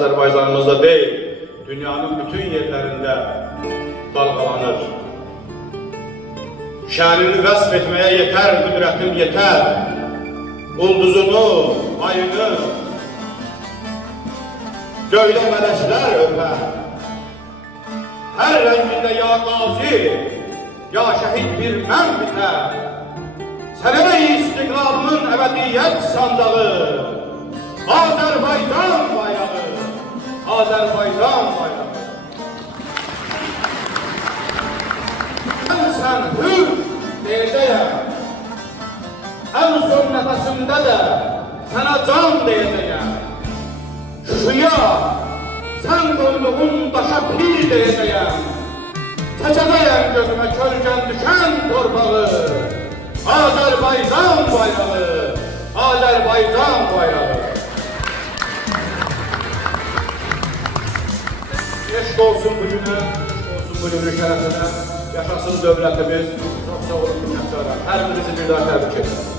Azerbaycanımızda değil, dünyanın bütün yerlerinde dalgalanır. Şanını vəsf etmeye yeter, qüdrətim yeter. Ulduzunu, ayını, göydə mələklər öpər. Hər rəngində ya qazi, ya şəhid bir mən bitər. Sənə istiqlalının əbədiyyət sandağı, Azərbaycan bayrağı, Azərbaycan bayrağı. Sən hür deyəcəyəm, ən son nəfəsimdə də sənə can deyəcəyəm. Şuşuya, sən qoyduğun daşa pir deyəcəyəm. Çəkəcəyəm gözümə kölgən düşən torpağı, Azərbaycan bayrağı, Azərbaycan bayrağı. Eşq olsun bu günü, olsun bu günün şərəfinə. Yaşasın dövlətimiz, çox sağ olun minnətdarlar. Hər birinizi bir daha təbrik edirəm.